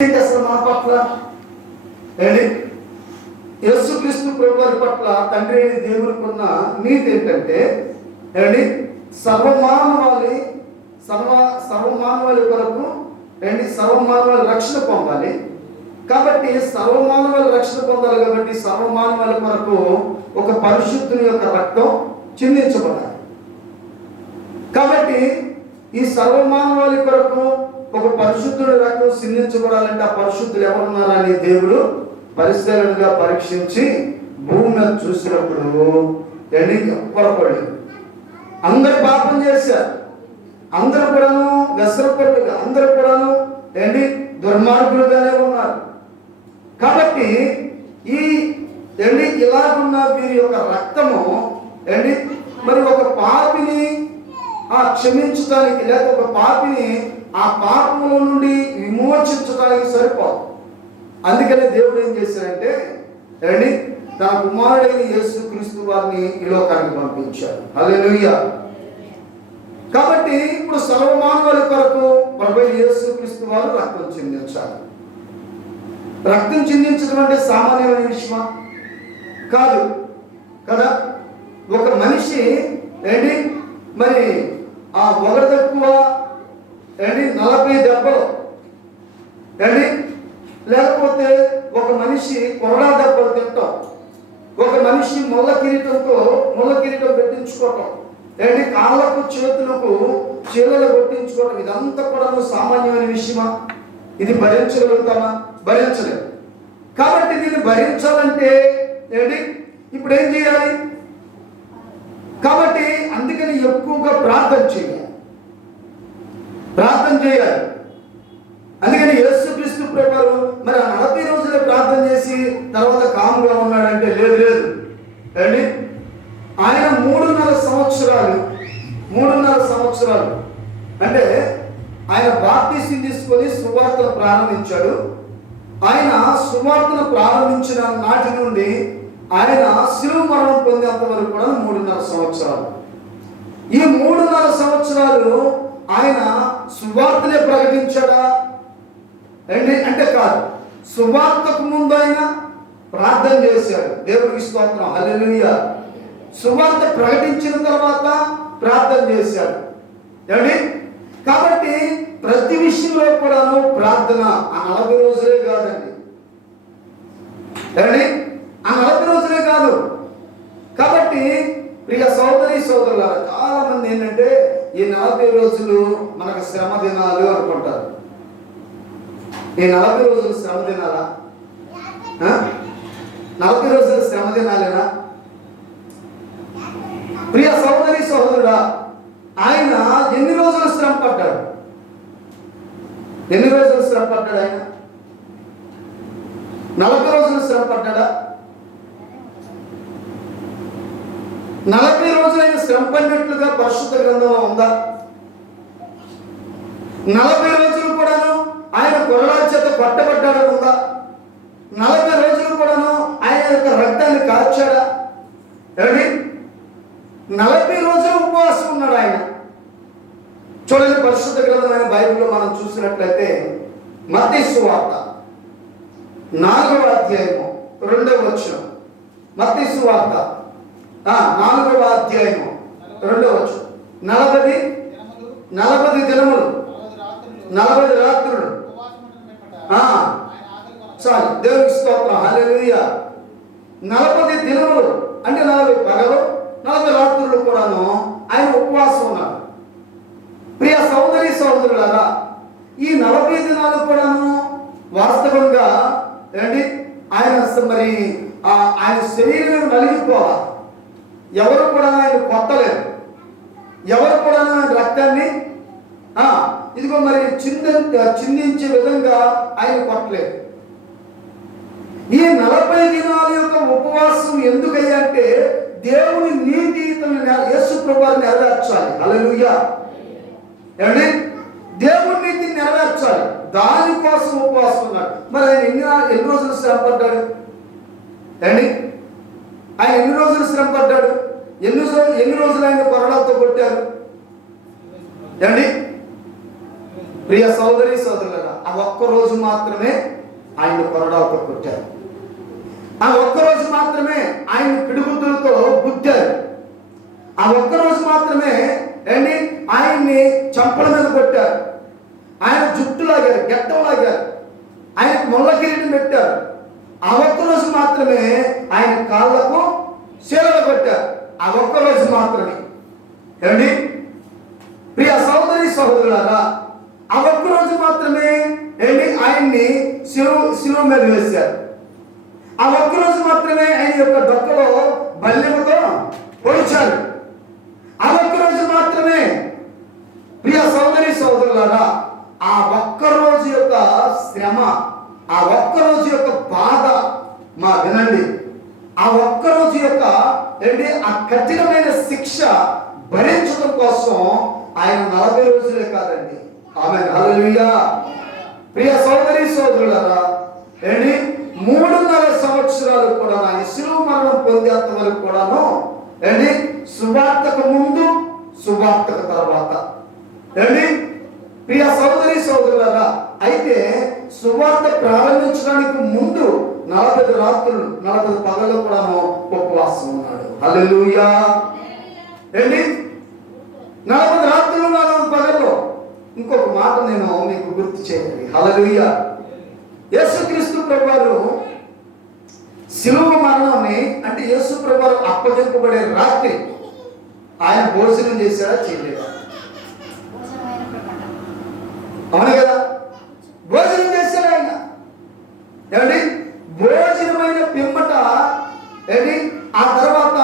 అసలు మన పట్ల ఏంటి యేసుక్రీస్తు ప్రభువారి పట్ల తండ్రి అయిన దేవునికి ఉన్న నీతి ఏంటంటే ఏంటి సర్వమానవాళి కొరకు ఏంటి సర్వమానవాళి రక్షణ పొందాలి. కాబట్టి సర్వమానవాళి రక్షణ పొందాలి కాబట్టి సర్వమానవాళి కొరకు ఒక పరిశుద్ధుని యొక్క రక్తం చిందించబడాలి. కాబట్టి ఈ సర్వమానవాళి కొరకు ఒక పరిశుద్ధుడి రక్తం చిందించబడాలంటే ఆ పరిశుద్ధులు ఎవరున్నారని దేవుడు పరిశీలనగా పరీక్షించి భూమి మీద చూసినప్పుడు పొరపడలేదు. అందరు పాపం చేశారు, అందరూ కూడాను వ్యసనపరులుగా, అందరూ కూడాను దుర్మార్గులుగానే ఉన్నారు. కాబట్టి ఈ ఇలాగున్న వీరి యొక్క రక్తము మరి ఒక పాపిని క్షమించడానికి లేక ఒక పాపిని ఆ పాపముల నుండి విమోచించడానికి సరిపోదు. అందుకని దేవుడు ఏం చేశారంటే తన కుమారుడైన యేసుక్రీస్తు వారిని ఈ లోకానికి పంపించారు. హల్లెలూయా. కాబట్టి ఇప్పుడు సర్వమానవాళి కొరకు ప్రభువైన యేసుక్రీస్తు వారు రక్తం చిందించాలి. రక్తం చిందించడం అంటే సామాన్యమైన విషయమా? కాదు కదా. ఒక మనిషి మరి ఆ ఒకటి తక్కువ 40 దెబ్బలు లేకపోతే ఒక మనిషి కొరడా దెబ్బలు తింటాం, ఒక మనిషి ముళ్ళ కిరీటం పెట్టించుకోవటం, కాళ్ళకు చేతులకు చీలలు కొట్టించుకోవటం, ఇదంతా కూడా సామాన్యమైన విషయమా? ఇది భరించగలుగుతామా? భరించలేదు. కాబట్టి దీన్ని భరించాలంటే ఇప్పుడు ఏం చేయాలి? కాబట్టి అందుకని ఎక్కువగా ప్రార్థన చేయాలి. అందుకని యేసుక్రీస్తు ప్రభువు మరి 40 రోజులే ప్రార్థన చేసి తర్వాత కాముగా ఉన్నాడంటే లేదు. ఆయన 3.5 సంవత్సరాలు అంటే ఆయన బాప్టిజం తీసుకొని సువార్తను ప్రారంభించాడు. ఆయన సువార్తను ప్రారంభించిన నాటి నుండి ఆయన శిలువ మరణం పొందేంత వరకు కూడా 3.5 సంవత్సరాలు. ఈ 3.5 సంవత్సరాలు ఆయన సువార్తనే ప్రకటించాడా అంటే కాదు. సువార్తకు ముందు ఆయన ప్రార్థన చేశాడు. దేవుడికి స్తోత్రం, హల్లెలూయా. సువార్త ప్రకటించిన తర్వాత ప్రార్థన చేశాడు. కాబట్టి ప్రతి విషయంలో కూడాను ప్రార్థన. ఆ 40 రోజులే కాదండి, ఆ 40 రోజులే కాదు. కాబట్టి ప్రియ సోదరులారా, చాలా మంది ఏంటంటే ఈ 40 రోజులు మనకు శ్రమ దినాలు అనుకుంటారు. ఈ 40 రోజులు శ్రమ దినాలా? 40 రోజులు శ్రమ దినాలేనా? ప్రియ సోదరుడా, ఆయన ఎన్ని రోజులు శ్రమ పడ్డాడు? ఆయన 40 రోజులు శ్రమ పడ్డాడా? 40 రోజులైన శ్రమ పడినట్లుగా పరిశుద్ధ గ్రంథంలో ఉందా? 40 రోజులు కూడాను ఆయన కొరడా చేత కొట్టబడ్డాడు ఉందా? 40 రోజులు కూడాను ఆయన యొక్క రక్తాన్ని కార్చాడా? 40 రోజులు ఉపవాసం ఉన్నాడు ఆయన. చూడండి, పరిశుద్ధ గ్రంథమైన బైబిల్లో మనం చూసినట్లయితే మత్తయి సువార్త 4వ అధ్యాయము 2వ వచనం. మత్తయి సువార్త 4వ అధ్యాయము 2వ వచనం. 40 దినములు 40 రాత్రులు దేవునికి స్తోత్రం, హల్లెలూయా. 40 దినములు అంటే 40 పగలు 40 రాత్రులు కూడాను ఆయన ఉపవాసం ఉన్నారు. ప్రియ సోదరులారా, ఈ 40 దినాలు కూడాను వాస్తవంగా ఆయన మరి ఆయన శరీరం నలిగిపోవాలి. ఎవరు కూడా ఆయన కొట్టలేరు, ఎవరు కూడా ఆయన రక్తాన్ని ఇదిగో మరి చిందించే విధంగా ఆయన కొట్టలేదు. ఈ 40 దినాల యొక్క ఉపవాసం ఎందుకయ్యా అంటే దేవుని నీతి యేసు ప్రభువుని నెరవేర్చాలి. హల్లెలూయా. దేవుని నీతిని నెరవేర్చాలి, దానికోసం ఉపవాసం ఉన్నాడు. మరి ఆయన ఎన్ని రోజులు శ్రమ పడ్డాడు? ఆయన ఎన్ని రోజులు శ్రమ పడ్డాడు? ఎన్ని రోజులు ఆయన కొరడాలతో కొట్టారు? ప్రియ సోదరులారా, ఆ ఒక్కరోజు మాత్రమే ఆయన కొరడాలతో కొట్టారు. ఆ ఒక్కరోజు మాత్రమే ఆయన పిడుగుతులతో గుద్దారు. ఆ ఒక్కరోజు మాత్రమే ఏంటి ఆయన్ని చంపల మీద కొట్టారు. ఆయన జుట్టు లాగారు, గెట్టం లాగారు, ఆయనకు ముళ్ళ కిరీటం పెట్టారు. ఆ ఒక్కరోజు మాత్రమే ఆయన కాళ్ళకు శీలలు కొట్టారు. ఆ ఒక్కరోజు మాత్రమే. ఏమండి ప్రియ సహోదరి సహోదరులారా, ఆ ఒక్కరోజు మాత్రమే ఏంటి ఆయన్ని శిలువ మీద వేశారు. ఆ ఒక్కరోజు మాత్రమే ఆయన యొక్క డొక్కలో బల్లెముతో పొడిచారు. ఆ ఒక్కరోజు మాత్రమే ప్రియ సహోదరి సహోదరులారా, ఆ ఒక్కరోజు యొక్క శ్రమ, ఆ ఒక్కరోజు యొక్క బాధ మా వినండి, ఆ ఒక్కరోజు యొక్క ఏంటి ఆ కఠినమైన శిక్ష భరించడం కోసం ఆయన 40 రోజులే కాదండి. ఆమేన్, హల్లెలూయా. ప్రియ సహోదరి సహోదరులారా, ఏంటి 3.5 సంవత్సరాలు కూడా ఆయన శిలువ మరణం పొందేంత వరకు కూడాను ఏంటి సువార్తకు ముందు, సువార్తకు తర్వాత. ఏంటి ప్రియ సహోదరి సహోదరులారా, అయితే సువార్త ప్రారంభించడానికి ముందు 40 రాత్రులు 40 పగళ్ళు కూడాను ఉపవాసం ఉన్నాడు. హల్లెలూయా. ఏంటి 40 రాత్రులు 40 పగళ్ళు. ఇంకొక మాట నేను మీకు గుర్తు చేయాలి. హల్లెలూయా. యేసుక్రీస్తు ప్రభువారు శిలువ మరణాన్ని అంటే యేసు ప్రభువారు అప్పగింపబడే రాత్రి ఆయన భోజనం చేశాడా చేయలేదా? అవును కదా, భోజనం చేశాడు ఆయన. ఏమండి భోజనమైన పిమ్మట ఏంటి ఆ తర్వాత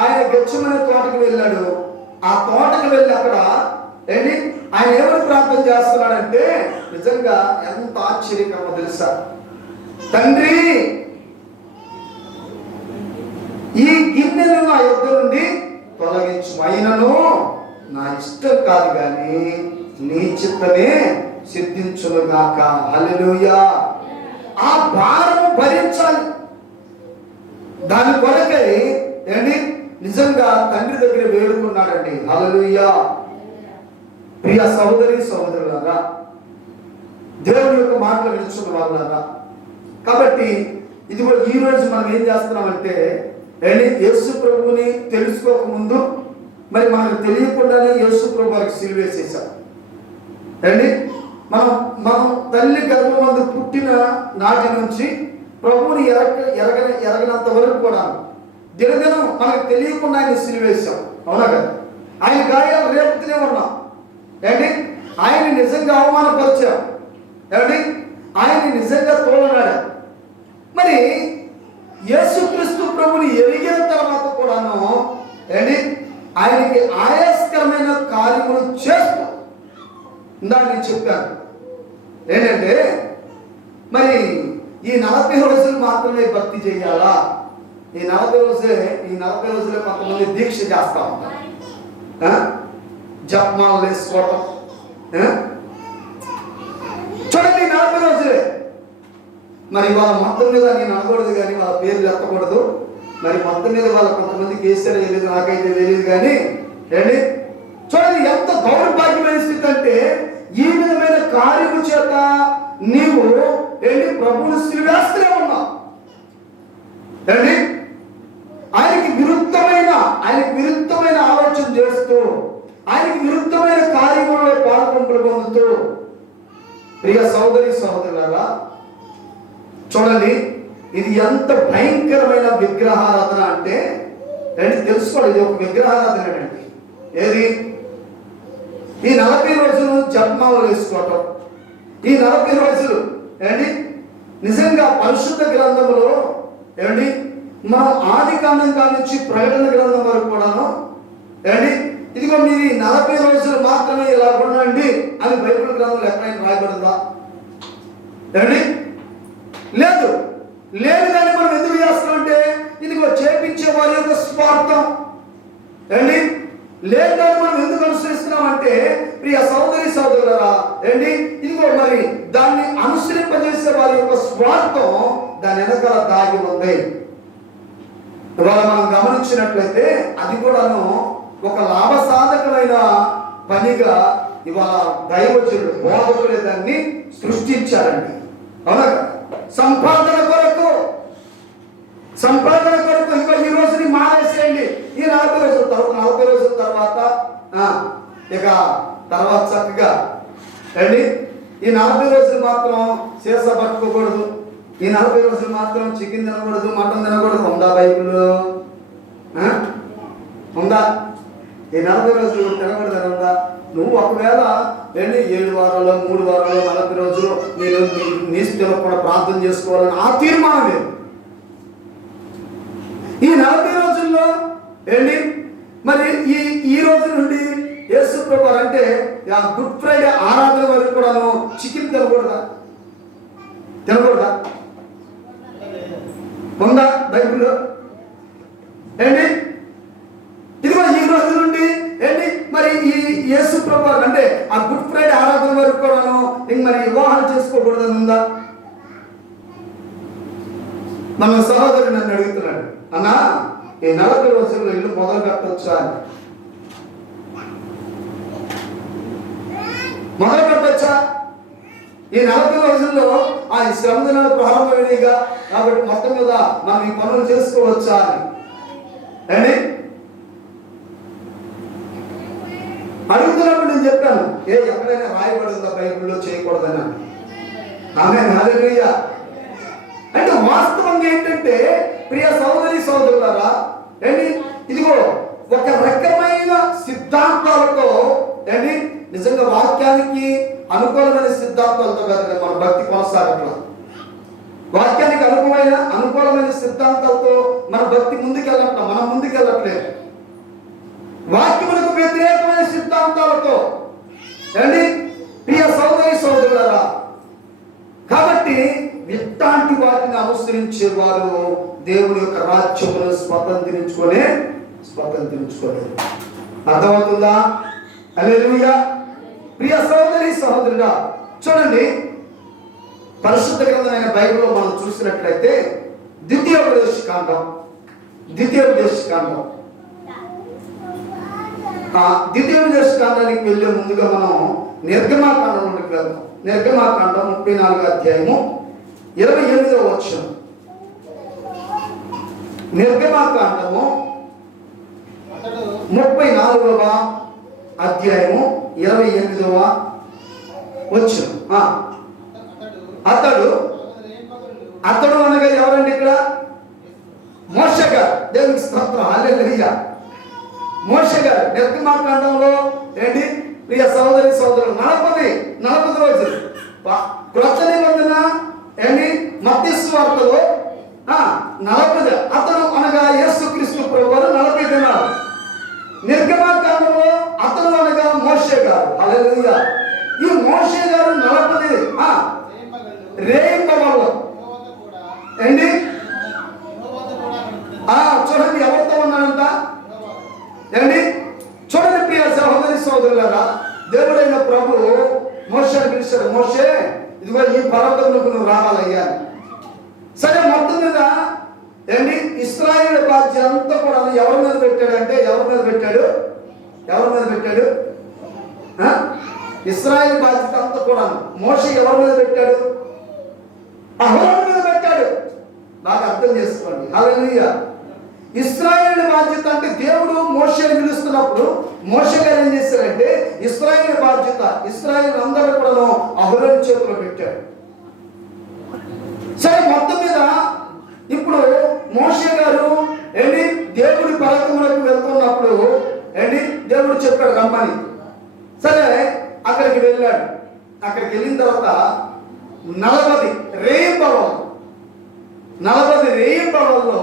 ఆయన గెత్సేమనే తోటకు వెళ్ళాడు. ఆ తోటకు వెళ్ళి అక్కడ ఏంటి ఆయన ఎవరు ప్రార్థన చేస్తున్నాడంటే నిజంగా ఎంత ఆశ్చర్యకరమో తెలుసా? తండ్రి, ఈ గిన్నెను నా యొద్ద నుండి తొలగించు, అయినను నా ఇష్టం కాదు కానీ నీ చిత్తమే సిద్ధించును గాక. హల్లెలూయా. ఆ భారము భరించాలి. దాని కొరకై ఏంటి నిజంగా తండ్రి దగ్గర వేడుకున్నాడండి. హల్లెలూయా. ప్రియ సహోదరి సహోదరులారా, దేవుని యొక్క మాటలు వినుచున్న వాళ్ళారా, కాబట్టి ఇది కూడా ఈ రోజు మనం ఏం చేస్తున్నామంటే ఏంటి యేసు ప్రభువుని తెలుసుకోకముందు మరి మనకు తెలియకుండానే యేసు ప్రభు వారికి సిలువ వేసేసాం. ఏంటి మనం తల్లి గర్భమందు పుట్టిన నాటి నుంచి ప్రభువుని ఎరగనంత వరకు కూడా దినదినం మనకు తెలియకుండా ఆయన సిలువ వేసాం. అవునా కదా? ఆయన గాయాలు రేపుతూనే ఉన్నాం. ఏంటి ఆయన నిజంగా అవమానపరిచాం. ఏమండి ఆయన నిజంగా తోలనాడు. మరి యేసుక్రీస్తు ప్రభుని ఎరిగిన తర్వాత కూడాను ఏంటి ఆయనకి ఆయాస్కరమైన కార్యములు చేస్తూ ఇందాక నేను చెప్పాను ఏంటంటే మరి ఈ 40 రోజులు మాత్రమే భక్తి చేయాలా? ఈ 40 రోజులే కొంతమంది దీక్ష చేస్తా ఉంటారు, జపమాలు వేసుకోవటం. చూడండి 40 రోజులే. మరి వాళ్ళ మొత్తం మీద నేను అనకూడదు కానీ వాళ్ళ పేర్లు ఎత్తకూడదు. మరి మొత్తం మీద వాళ్ళ కొంతమందికి వేసారో తెలియదు, నాకైతే తెలియదు కానీ ఏంటి చూడండి ఎంత దౌర్భాగ్యమైన స్థితి అంటే ఈ విధమైన కార్యము చేత నీవు ఏంటి ప్రభువుని సిలువేస్తూనే ఉన్నావు. ఏంటి ఆయనకి విరుద్ధమైన ఆలోచన చేస్తూ ఆయనకి విరుద్ధమైన కార్యములలో పాల్పంపులు పొందుతూ. ప్రియ సహోదరి సహోదరులారా, చూడండి ఇది ఎంత భయంకరమైన విగ్రహారాధన అంటే ఏంటి తెలుసుకోవాలి. ఇది ఒక విగ్రహారాధన అండి. ఏది ఈ 40 రోజులు జపమాలు వేసుకోవటం, ఈ 40 రోజులు ఏంటి నిజంగా పరిశుద్ధ గ్రంథంలో ఏంటి మనం ఆది కాండం నుంచి ప్రకటన గ్రంథం వరకు కూడాను ఏంటి ఇదిగో మీరు 40 రోజులు మాత్రమే ఇలా ఉండండి అని బైబిల్ గ్రంథంలో ఎక్కడైనా రాయబడిందా? ఏంటి లేదు. కానీ మనం ఎందుకు చేస్తామంటే ఇదిగో చేపించే వారి యొక్క స్వార్థం. ఏంటి లేదు కానీ మనం ఎందుకు అనుసరిస్తున్నాం అంటే ప్రియ సహోదరి సహోదరులారా ఏంటి ఇదిగో మరి దాన్ని అనుసరింపజేసే వారి యొక్క స్వార్థం దాని వెనకాల దాగి ఉంది. ఇవాళ మనం గమనించినట్లయితే అది కూడాను ఒక లాభసాధకమైన పనిగా ఇవాళ దైవజనులు బోధకులే దాన్ని సృష్టించారండి. అవునా? సంపాదన కొరకు ఇక ఈ రోజుని మానేసేయండి. ఈ 40 రోజుల తర్వాత 40 రోజుల తర్వాత ఇక తర్వాత చక్కగా అండి ఈ 40 రోజులు మాత్రం సీస పట్టుకోకూడదు, ఈ 40 రోజులు మాత్రం చికెన్ తినకూడదు, మటన్ తినకూడదు. ఉందా బైబిల్? ఉందా? ఈ 40 రోజులు తినకూడదు అని ఉందా? నువ్వు ఒకవేళ వెళ్ళి 7 వారాలు 3 వారాలు 40 రోజులు నేను నీసు తినకుండా ప్రార్థన చేసుకోవాలని ఆ తీర్మానం లేదు. ఈ 40 రోజుల్లో ఏంటి మరి ఈ రోజు నుండి యేసు ప్రభువు అంటే గుడ్ ఫ్రైడే ఆరాధన వరకు కూడాను చికెన్ తినకూడదా? ఉందా బైబిల్లో? ఏంటి ఇదిగో ఈ రోజు నుండి ఏంటి మరి ఈ యేసు ప్రభువు అంటే ఆ గుడ్ ఫ్రైడే ఆరాధన వరకు కూడాను మరి వివాహం చేసుకోకూడదని ఉందా? మన సహోదరుడు నన్ను అడుగుతున్నాడు, అన్నా ఈ 40 రోజుల్లో ఇల్లు మొదలు పెట్టొచ్చా? ఈ 40 రోజుల్లో ఆ శ్రమ దినాలు ప్రారంభమైనగా కాబట్టి మొత్తం మీద మనం ఈ పనులు చేసుకోవచ్చా అని అడుగుతున్నప్పుడు నేను చెప్పాను, ఎక్కడైనా రాయబడిందా బైబిల్లో చేయకూడదని? ఆమేన్, హల్లెలూయా. అంటే వాస్తవంగా ఏంటంటే ప్రియ సోదరి సోదరులారా, ఏంటి ఇదిగో ఒక రకమైన సిద్ధాంతాలతో ఏంటి నిజంగా వాక్యానికి అనుకూలమైన సిద్ధాంతాలతో కాదు మన భక్తి కొనసాగట్లా. వాక్యానికి అనుకూలమైన సిద్ధాంతాలతో మన భక్తి మనం ముందుకెళ్ళట్లేదు. వాక్యములకు వ్యతిరేకమైన సిద్ధాంతాలతో ఏంటి ప్రియ సోదరి సోదరులారా. కాబట్టి ఇట్లాంటి వాటిని అనుసరించే వారు దేవుని యొక్క రాజ్యమును స్వతంత్రించుకోలేదు. అర్థమవుతుందా? హల్లెలూయా. ప్రియ సోదరి సహోదరుడా, చూడండి పరిశుద్ధ గ్రంథమైన బైబిల్లో మనం చూసినట్లయితే ద్వితీయోపదేశ కాండానికి వెళ్ళే ముందుగా మనం నిర్గమాకాండంలోకి వెళ్దాం. నిర్గమాకాండం 34వ అధ్యాయము 28వ వచనం. నిర్గమాకాండము 34వ అధ్యాయము 28వ వచనం. అతడు అనగా ఎవరండి ఇక్కడ? మోషే గారు. దేవునికి స్తోత్రం, హల్లెలూయా. మోషే గారు నిర్గమాకాండంలో ఏంటి ప్రియ సోదరి సోదరులు 40 రోజులు క్రొత్త నిబంధన ఏంటి మత్తయి సువార్తలో 40 అతడు అనగా యేసుక్రీస్తు ప్రభువు 40 దినాలు. నిర్గమాకాండంలో అతడు అనగా మోషే గారు. హల్లెలూయా. ఈ మోషే గారు 40 రేయింబవల్లో ఏంటి చూడండి ఎవరితో ఉన్నాడంట ఏంటి? చూడండి ప్రియ సహోదరి సోదరులారా, దేవుడైన ప్రభు మోషేని పిలిచాడు, మోషే ఇదిగో ఈ పర్వతంలోకి నువ్వు రావాలయ్యా. సరే, మొత్తం మీద ఏంటి ఇశ్రాయేలు బాధ్యత అంతా కూడా ఎవరి మీద పెట్టాడంటే ఎవరి మీద పెట్టాడు? ఇశ్రాయేలు బాధ్యత అంతా కూడా మోషే ఎవరి మీద పెట్టాడు? అహరోను మీద పెట్టాడు. బాగా అర్థం చేసుకోండి. హల్లెలూయా. ఇశ్రాయేలు బాధ్యత అంటే దేవుడు మోషేని పిలుస్తున్నప్పుడు మోషే గారు ఏం చేశారంటే ఇశ్రాయేలు బాధ్యత ఇశ్రాయేలు అందరూ కూడా అహరోను చేతిలో పెట్టాడు. సరే, మొత్తం మీద ఇప్పుడు మోషే గారు ఏంటి దేవుడి పర్వతంలోకి వెళ్తున్నప్పుడు ఏంటి దేవుడు చెప్పాడు రమ్మని. సరే, అక్కడికి వెళ్ళాడు. అక్కడికి వెళ్ళిన తర్వాత 40 రేయింబవల్లో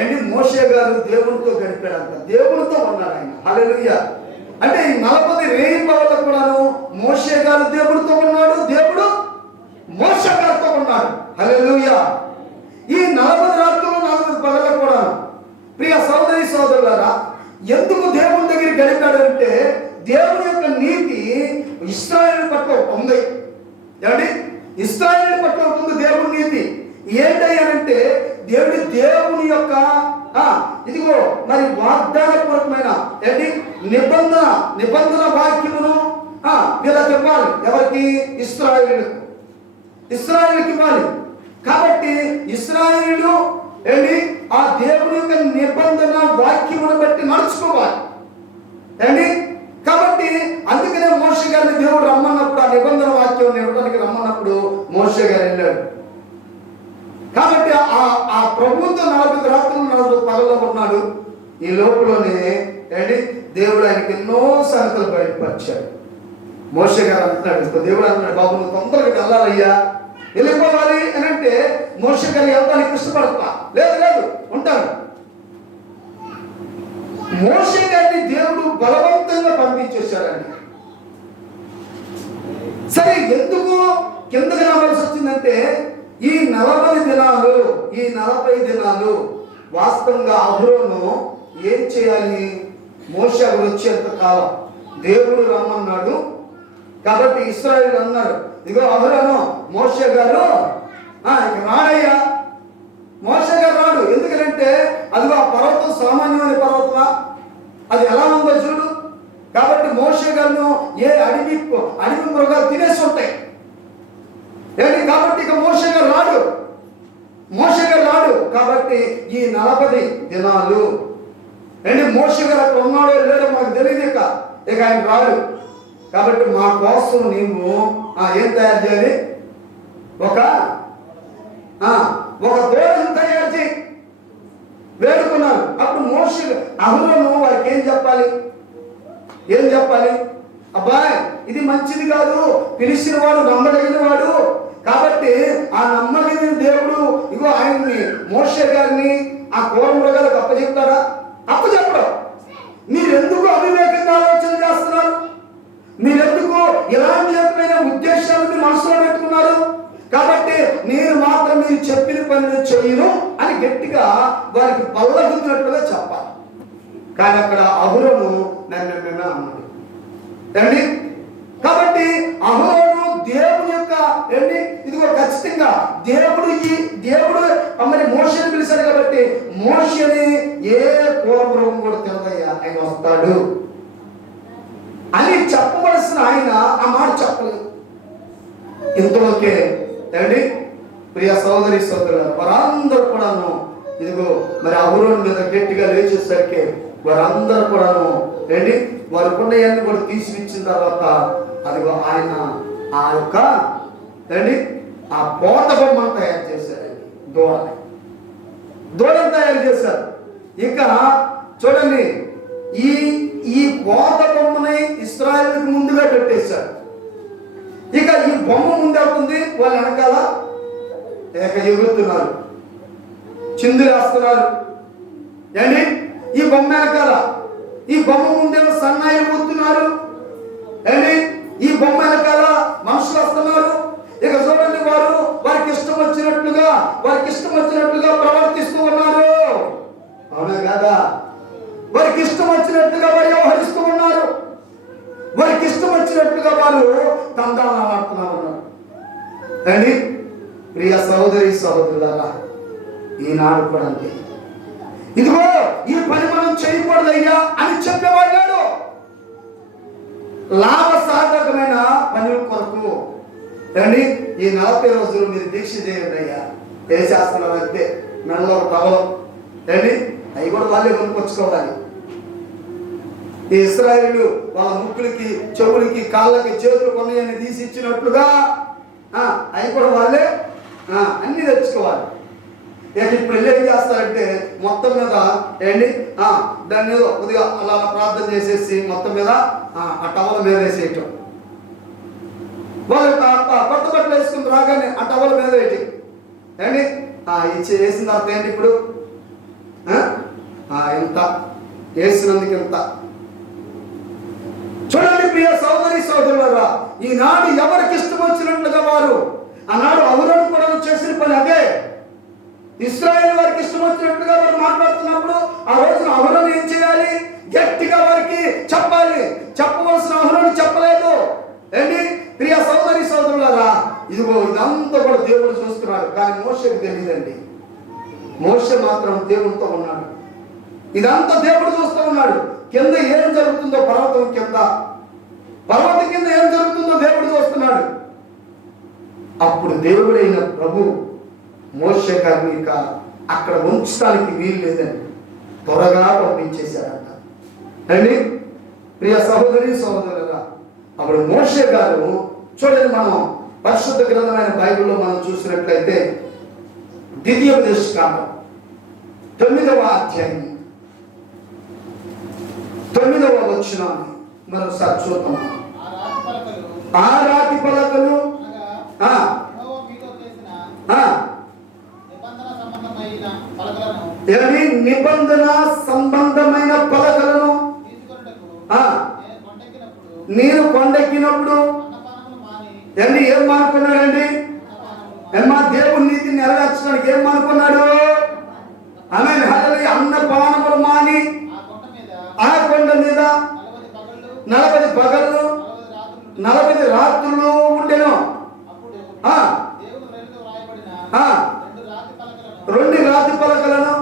ఏంటి మోషే గారు దేవునితో గడిపాడంట. దేవునితో ఉన్నాడు ఆయన. హల్లెలూయా. అంటే ఈ 40 రేయింబవల్లో కూడాను మోషే గారు దేవుడితో ఉన్నాడు, దేవుడు మోషే గారితో ఉన్నాడు. హల్లెలూయా. ఈ 40 రాత్రులు 40 పగళ్ళు కూడా ప్రియ సోదరి సోదరులారా, ఎందుకు దేవుని దగ్గర గడిపాడంటే దేవుని యొక్క నీతి ఇశ్రాయేలు పట్ల ఉంది. ఏమండి? ఇశ్రాయేలు పట్ల ఉంటుంది దేవుని నీతి. ఏంటయ్యానంటే దేవుని యొక్క ఇదిగో మరి వాగ్దానపూర్వకమైన ఏంటి నిబంధన వాక్యమును వీళ్ళకి ఇవ్వాలి. ఎవరికి? ఇశ్రాయేలుకు. ఇశ్రాయేలుకి ఇవ్వాలి. కాబట్టి ఇశ్రాయేలు ఏంటి? ఆ దేవుని యొక్క నిబంధన వాక్యమును బట్టి నడుచుకోవాలి ఏంటి. కాబట్టి అందుకనే మోషే గారిని దేవుడు రమ్మన్నప్పుడు, ఆ నిబంధన వాక్యం ఇవ్వడానికి రమ్మన్నప్పుడు మోషే గారు వెళ్ళాడు. కాబట్టి ఆ ప్రభుత్వం 40 రాత్రులు 40 పగల్లో ఉన్నాడు. ఈ లోపలనే ఏంటి దేవుడు ఆయనకి ఎన్నో సంగతులు బయటపరిచాడు. మోషే గారు అంటున్నాడు, దేవుడు అంటున్నాడు, బాబు నువ్వు తొందరగా వెళ్ళాలయ్యా, వెళ్ళిపోవాలి అని అంటే మోషే గారు వెళ్ళడానికి ఇష్టపడతా లేదు ఉంటాను. మోషే గారిని దేవుడు బలవంతంగా పంపించేశాడండి. సరే, ఎందుకు కిందకి రావాల్సి వచ్చిందంటే ఈ 40 దినాలు వాస్తవంగా అహరోను ఏం చేయాలి? మోషే వచ్చేంత కాలం దేవుడు రమ్మన్నాడు. కాబట్టి ఇశ్రాయేలు అన్నారు, ఇదిగో అహరోను మోషే గారు ఇక రాడయ్యా. మోషే గారు రాడు. ఎందుకంటే అదిగో ఆ పర్వతం సామాన్యమైన పర్వతమా, అది ఎలా ఉందో చూడు. కాబట్టి మోషే గారును ఏ అడవి మృగాలు తినేసి ఉంటాయి ఏంటి. కాబట్టి ఇక మోషే గారు రాడు. కాబట్టి ఈ 40 దినాలు ఏంటి మోషే గారు అక్కడ ఉన్నాడో లేడో మాకు తెలియదు. ఇక ఆయన రాడు. కాబట్టి మా కోసం నీవు ఏం తయారు చేయాలి? ఒక దూడను తయారు చేయి వేడుకున్నాను. అప్పుడు మోషే అహరోను వారికి ఏం చెప్పాలి? అబ్బాయి, ఇది మంచిది కాదు, పిలిచిన వాడు నమ్మదగిన వాడు. కాబట్టి ఆ నమ్మదగిన దేవుడు ఇగో ఆయన్ని మోషే గారిని ఆ క్రూర మృగాలకు అప్పచెప్తాడా? అప్పచెప్పడం. మీరెందుకు అవివేకంగా ఆలోచన చేస్తున్నారు? మీరెందుకు ఇలాంటి రకమైన ఉద్దేశాలు మీ మనసులో పెట్టుకున్నారు? కాబట్టి నేను మాత్రం మీరు చెప్పిన పనులు చేయను అని గట్టిగా వారికి బల్లగుద్దినట్లుగా చెప్పాలి. కానీ అక్కడ అహరోను నన్ను అన్నాడు ఏంటి. కాబట్టి అహరోను దేవుని యొక్క ఏంటి ఇదిగో ఖచ్చితంగా దేవుడు మరి మోషేని పిలిచాడు. కాబట్టి మోషేని ఏ పూర్వమృగం కూడా తినదయ్యా, ఆయన వస్తాడు అని చెప్పవలసిన ఆయన ఆ మాట చెప్పలేదు. ఇంతలోకే ఏంటి ప్రియ సోదరి సోదరులు వారందరూ కూడాను ఇదిగో మరి అహరోను మీద గట్టిగా లేచేసరికి వారందరూ కూడాను ఏంటి వారి పుణ్యాన్ని కూడా తీసిచ్చిన తర్వాత అదిగో ఆయన ఆ యొక్క ఏంటి ఆ పోత బొమ్మను తయారు చేశారు. దూడను తయారు చేశారు. ఇక చూడండి, ఈ పోత బొమ్మని ఇశ్రాయేలుకి ముందుగా పెట్టేశారు. ఇక ఈ బొమ్మ ముందవుతుంది, వాళ్ళ వెనకాల ఎగురుతున్నారు, చిందులేస్తున్నారు ఏంటి ఈ బొమ్మ వెనకాల. ఈ బొమ్మ ముందేమో సన్నాయిలు పోతున్నారు ఏంటి ఈ బొమ్మ వెనకాల మనుషులు వస్తున్నారు. ఇక చూడండి, వారికి ఇష్టం వచ్చినట్లుగా ప్రవర్తిస్తూ ఉన్నారు. అవునా కాదా? వారికి ఇష్టం వచ్చినట్లుగా వారు వ్యవహరిస్తూ ఉన్నారు. వారికి ఇష్టం వచ్చినట్లుగా వారు తందాలు ఆడుతున్నారు అండి. ప్రియ సహోదరి సహోదరులారా, ఈనాడు కూడా అంతే. ఇదిగో ఈ పని మనం చేయకూడదయ్యా అని చెప్పేవాళ్ళు లాభసాధకమైన పనుల కొరకు అండి ఈ 40 రోజులు మీరు దీక్ష చేయండి అయ్యా. ఏ శాస్త్రం అంటే మెడలో టవలం అండి అవి కూడా వాళ్ళే కొనుక్కొచ్చుకోవాలి. ఈ ఇశ్రాయేలు వాళ్ళ ముక్కులకి, చెవులకి, కాళ్ళకి, చేతులు కొన్నాయని తీసి ఇచ్చినట్లుగా అవి కూడా వాళ్ళే అన్ని తెచ్చుకోవాలి. ఇప్పుడు ఏం చేస్తారంటే మొత్తం మీద ఏంటి దాని మీద కొద్దిగా అలా ప్రార్థన చేసేసి మొత్తం మీద ఆ టవల మీద వేసేయటం. వాళ్ళు కొత్త బట్టలు వేసుకుని రాగానే ఆ టవల మీద వేయటం ఏంటి ఇచ్చి వేసిన తర్వాత ఏంటి ఇప్పుడు ఎంత వేసినందుకు ఎంత. చూడండి ప్రియ సోదరి సోదరులారా, ఈనాడు ఎవరికి ఇష్టం వచ్చినట్లుగా వారు ఆనాడు అహరోను కూడా చేసిన పని అదే. ఇశ్రాయేలు వారికి ఇష్టం వచ్చినట్లుగా వారు మాట్లాడుతున్నప్పుడు ఆ రోజున అహరోను ఏం చేయాలి? గట్టిగా వారికి చెప్పాలి. చెప్పవలసిన అహరోను చెప్పలేదు ఏంటి ప్రియ సోదరి సోదరులారా. ఇదిగో ఇదంతా కూడా దేవుడు చూస్తున్నాడు, కానీ మోషేకి తెలియదండి. మోషే మాత్రం దేవుడితో ఉన్నాడు. ఇదంతా దేవుడు చూస్తూ ఉన్నాడు. కింద ఏం జరుగుతుందో పర్వతం కింద పర్వతం కింద ఏం జరుగుతుందో దేవుడు చూస్తున్నాడు. అప్పుడు దేవుడైన ప్రభు మోషే గారిని ఇక అక్కడ ఉంచడానికి వీలు లేదని త్వరగా పంపించేశాడంట అండి. ప్రియ సహోదరి సహోదరులారా, అప్పుడు మోషే గారు చూడండి, మనం పరిశుద్ధ గ్రంథమైన బైబిల్లో మనం చూసినట్లయితే ద్వితీయోపదేశకాండం 9వ అధ్యాయం 9వ వచనాన్ని మరోసారి చూద్దాం. ఆ రాతి పలకలు నిబంధన సంబంధమైన పలకలను నేను కొండెక్కినప్పుడు ఏం మానుకున్నాడండి? దేవుని నీతిని నెరవేర్చడానికి ఏం మానుకున్నాడు? ఆమేన్ హల్లెలూయా. అన్నపానములు మాని ఆ కొండ మీద 40 పగళ్ళు 40 రాత్రులు ఉండెను. 2 రాతి పలకలను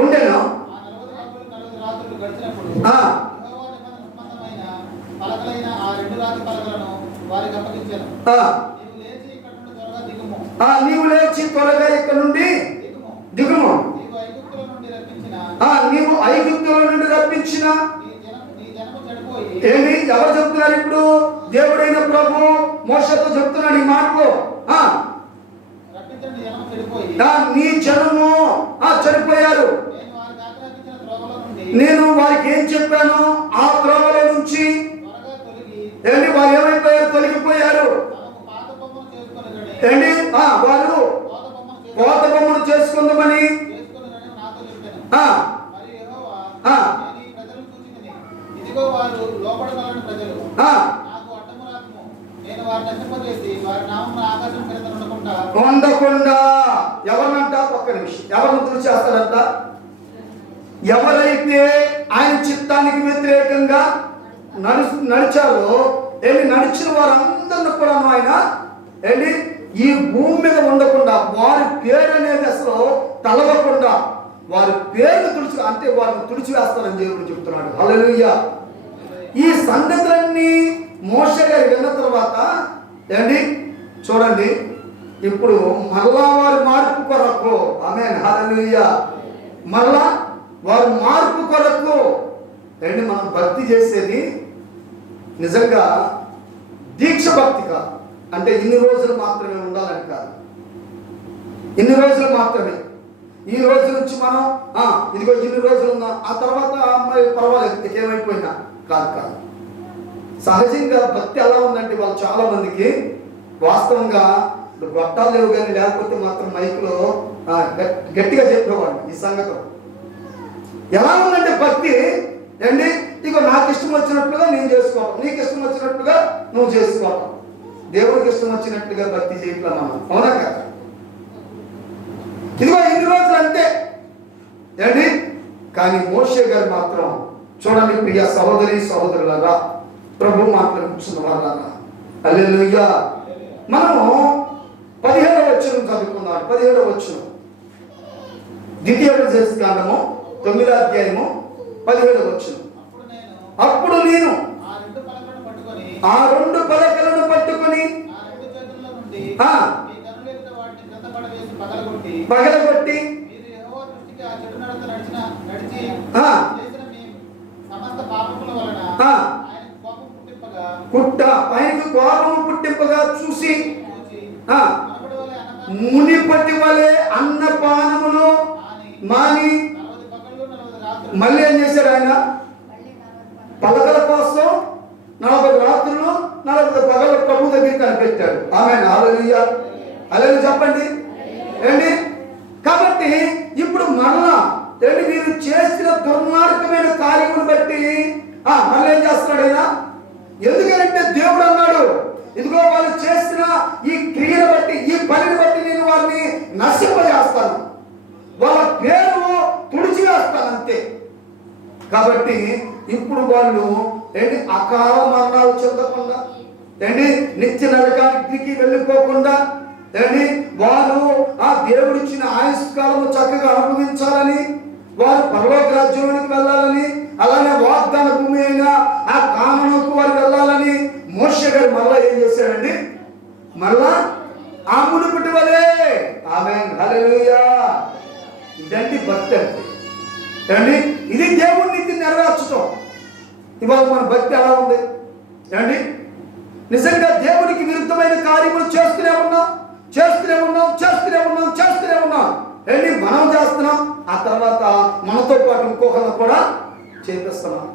ఉండెను. నీవు లేచి త్వరగా ఇక్కడ నుండి దిగుము. నీవు ఐగుప్తుల నుండి రప్పించిన ఏమి ఎవరు చెప్తున్నారు ఇప్పుడు? దేవుడైన ప్రభు మోషేతో చెప్తున్నాడు ఈ మాటలు. నీ జనము చనిపోయారు. నేను వారికి ఏం చెప్పాను? ఆ త్రోవలో నుంచి ఏంటి వారు ఏమైపోయారు? తొలగిపోయారు. ఏంటి వారు కోత బొమ్మను చేసుకుందామని ఉండకుండా ఎవరినంట? ఒక్క నిమిషం, ఎవరిని తుడిచేస్తాడంట? ఎవరైతే ఆయన చిత్తానికి వ్యతిరేకంగా నడిచారో నడిచిన వారందరిని కూడా ఆయన ఈ భూమి మీద ఉండకుండా, వారి పేరు అనేది అసలు తలవకుండా వారి పేరు అంటే వారిని తుడిచివేస్తారని దేవుడు చెప్తున్నాడు. హల్లెలూయా. ఈ సంగతులన్నీ మోషే గారు విన్న తర్వాత చూడండి, ఇప్పుడు మరలా వారి మార్పు కొరకు, ఆమేన్ హల్లెలూయా, మరలా వారి మార్పు కొరకు మనం భక్తి చేసేది నిజంగా దీక్ష భక్తిగా, అంటే ఇన్ని రోజులు మాత్రమే ఉండాలని కాదు. ఇన్ని రోజులు మాత్రమే, ఈ రోజు నుంచి మనం ఇదిగో ఇన్ని రోజులు ఉన్నాం, ఆ తర్వాత అమ్మాయి పర్వాలేదు ఏమైపోయినా కాదు. సహజంగా భక్తి ఎలా ఉందంటే వాళ్ళు చాలా మందికి వాస్తవంగా గొట్టాలు లేవు కానీ లేకపోతే మాత్రం మైకులో గట్టిగా చెప్పేవాళ్ళు ఈ సంగతి. ఎలా ఉందంటే భక్తి ఇగో నాకు ఇష్టం వచ్చినట్టుగా నేను చేసుకోవటం, నీకు ఇష్టం వచ్చినట్టుగా నువ్వు చేసుకోవటం, దేవుడికి ఇష్టం వచ్చినట్టుగా భక్తి చేయట్లా మనం, అవునా కదా? ఇదిగో ఇన్ని రోజులు అంతే కానీ మోషే గారు మాత్రం చూడండి, ప్రియ సహోదరి సహోదరులారా, ప్రభు మాటలు కూర్చున్న వాళ్ళారా, హల్లెలూయా. మనము 17వ వచనం చదువుకుందాం. 17వ వచనం ద్వితీయోపదేశకాండము 9వ అధ్యాయము 17వ వచనం. అప్పుడు నేను ఆ 2 పలకలను పట్టుకొని పగలగొట్టి ఆయనకు కోపము పుట్టింపగా చూసి మునిపటి వలె అన్నపానములు మాని మళ్ళీ ఏం చేశాడు? ఆయన పలకల కోసం 40 రాత్రులు 40 పగలు ప్రభు దగ్గర కనిపెట్టాడు. ఆమేన్ హల్లెలూయా. హల్లెలూయా చెప్పండి. కాబట్టి ఇప్పుడు మరలా వీరు చేసిన దుర్మార్గమైన కార్యమును బట్టి మళ్ళీ ఏం చేస్తున్నాడు ఆయన? ఎందుకంటే దేవుడు అన్నాడు, ఇదిగో వాళ్ళు చేసిన ఈ క్రియను బట్టి, ఈ పనిని బట్టి నేను వారిని నశింపజేస్తాను, వాళ్ళ పేరు తుడిచివేస్తాను అంతే. కాబట్టి ఇప్పుడు వాళ్ళు అకాల మరణాలు చెందకుండా నిత్య నరకానికి వెళ్ళిపోకుండా ఏంటి వారు ఆ దేవుడిచ్చిన ఆయుష్కాలము చక్కగా అనుభవించాలని, వారు పరలోక రాజ్యానికి వెళ్ళాలని, అలానే వాగ్దాన భూమి అయిన ఆ కానానుకు వారు వెళ్ళాలని మోషే గారు మళ్ళా ఏం చేశాడండి? మళ్ళా ఆ మునుపటి వలే. ఆమేన్, హల్లెలూయా. ఇదండి భక్తి అంటే. ఏమండి ఇది దేవుడి నీతిని నెరవేర్చడం. ఇవాళ మన భక్తి ఎలా ఉంది? ఏమండి నిజంగా దేవుడికి విరుద్ధమైన కార్యములు చేస్తూనే ఉన్నాం. ఏంటి మనం చేస్తున్నాం, ఆ తర్వాత మనతో పాటు ఇంకొకరిని కూడా చేపిస్తున్నాం.